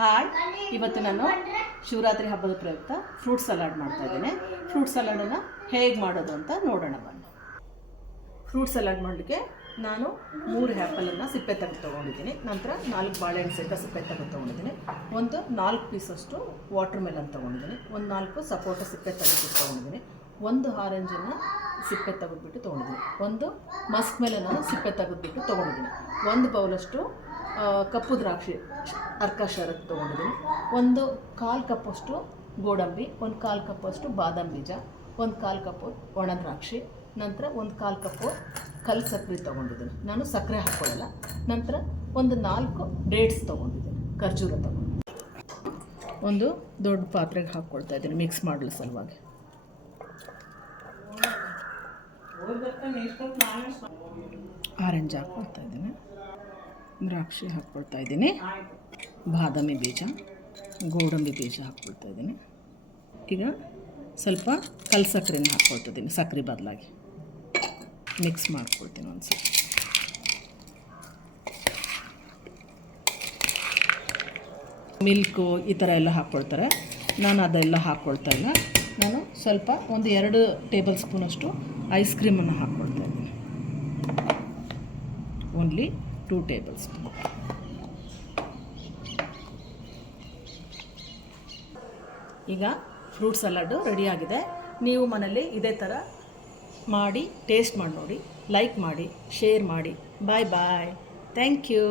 Hi, ಇವತ್ತು ನಾನು ಶಿವರಾತ್ರಿ ಹಬ್ಬದ ಪ್ರಯುಕ್ತ ಫ್ರೂಟ್ ಸಲಾಡ್ ಮಾಡ್ತಾ ಇದ್ದೇನೆ. ಫ್ರೂಟ್ ಸಲಾಡನ್ನು ಹೇಗೆ ಮಾಡೋದು ಅಂತ ನೋಡೋಣ ಬನ್ನಿ. ಫ್ರೂಟ್ ಸಲಾಡ್ ಮಾಡಲಿಕ್ಕೆ ನಾನು 3 ಆ್ಯಪಲನ್ನು ಸಿಪ್ಪೆ ತೆಗೆದು ತೊಗೊಂಡಿದ್ದೀನಿ. ನಂತರ 4 ಬಾಳೆಹಣ್ಣು ಸಹಿತ ಸಿಪ್ಪೆ ತೆಗೆದು ತೊಗೊಂಡಿದ್ದೀನಿ. ಒಂದು 4 ಪೀಸಷ್ಟು ವಾಟರ್ ಮೆಲನ್ ತೊಗೊಂಡಿದ್ದೀನಿ. ಒಂದು 4 ಸಪೋಟ ಸಿಪ್ಪೆ ತೆಗೆದು ತೊಗೊಂಡಿದ್ದೀನಿ. ಒಂದು ಆರೆಂಜನ್ನು ಸಿಪ್ಪೆ ತೆಗೆದುಬಿಟ್ಟು ತೊಗೊಂಡಿದ್ದೀನಿ. ಒಂದು ಮಸ್ಕ್ ಮೆಲನನ್ನು ಸಿಪ್ಪೆ ತೆಗೆದುಬಿಟ್ಟು ತೊಗೊಂಡಿದ್ದೀನಿ. ಒಂದು ಬೌಲಷ್ಟು ಕಪ್ಪು ದ್ರಾಕ್ಷಿ ಅರ್ಕ ಶರತ್ ತೊಗೊಂಡಿದ್ದೀನಿ. ಒಂದು 1/4 ಕಪ್ಪಷ್ಟು ಗೋಡಂಬಿ, ಒಂದು 1/4 ಕಪ್ಪಷ್ಟು ಬಾದಾಮ್ ಬೀಜ, ಒಂದು 1/4 ಕಪ್ಪು ಒಣ ದ್ರಾಕ್ಷಿ, ನಂತರ ಒಂದು 1/4 ಕಪ್ಪು ಕಲ್ಲು ಸಕ್ಕರೆ ತೊಗೊಂಡಿದ್ದೀನಿ. ನಾನು ಸಕ್ಕರೆ ಹಾಕ್ಕೊಳ್ಳಲ್ಲ. ನಂತರ ಒಂದು 4 ಡೇಟ್ಸ್ ತೊಗೊಂಡಿದ್ದೀನಿ, ಖರ್ಜೂರ ತೊಗೊಂಡಿದ್ದೀನಿ. ಒಂದು ದೊಡ್ಡ ಪಾತ್ರೆಗೆ ಹಾಕ್ಕೊಳ್ತಾ ಇದ್ದೀನಿ ಮಿಕ್ಸ್ ಮಾಡಲು ಸಲುವಾಗಿ. ಆರೆಂಜ್ ಹಾಕ್ಕೊಳ್ತಾ ಇದ್ದೀನಿ, ದ್ರಾಕ್ಷಿ ಹಾಕ್ಕೊಳ್ತಾ ಇದ್ದೀನಿ, ಬಾದಾಮಿ ಬೀಜ, ಗೋಡಂಬಿ ಬೀಜ ಹಾಕ್ಕೊಳ್ತಾ ಇದ್ದೀನಿ. ಈಗ ಸ್ವಲ್ಪ ಕಲ್ಲು ಸಕ್ಕರೆನ ಹಾಕ್ಕೊಳ್ತಾ ಇದ್ದೀನಿ, ಸಕ್ಕರೆ ಬದಲಾಗಿ ಮಿಕ್ಸ್ ಮಾಡ್ಕೊಳ್ತೀನಿ ಒಂದ್ಸಲ. ಮಿಲ್ಕು ಈ ಥರ ಎಲ್ಲ ಹಾಕ್ಕೊಳ್ತಾರೆ, ನಾನು ಅದೆಲ್ಲ ಹಾಕ್ಕೊಳ್ತಾ ಇಲ್ಲ. ನಾನು ಸ್ವಲ್ಪ ಒಂದು 2 ಟೇಬಲ್ ಸ್ಪೂನಷ್ಟು ಐಸ್ ಕ್ರೀಮನ್ನು ಹಾಕ್ಕೊಳ್ತಾ ಇದ್ದೀನಿ. Only 2 table spoon. ಈಗ ಫ್ರೂಟ್ ಸಲಾಡು ರೆಡಿಯಾಗಿದೆ. ನೀವು ಮನೇಲಿ ಇದೇ ಥರ ಮಾಡಿ ಟೇಸ್ಟ್ ಮಾಡಿ ನೋಡಿ, ಲೈಕ್ ಮಾಡಿ, ಶೇರ್ ಮಾಡಿ. ಬಾಯ್ ಬಾಯ್, ಥ್ಯಾಂಕ್ ಯು.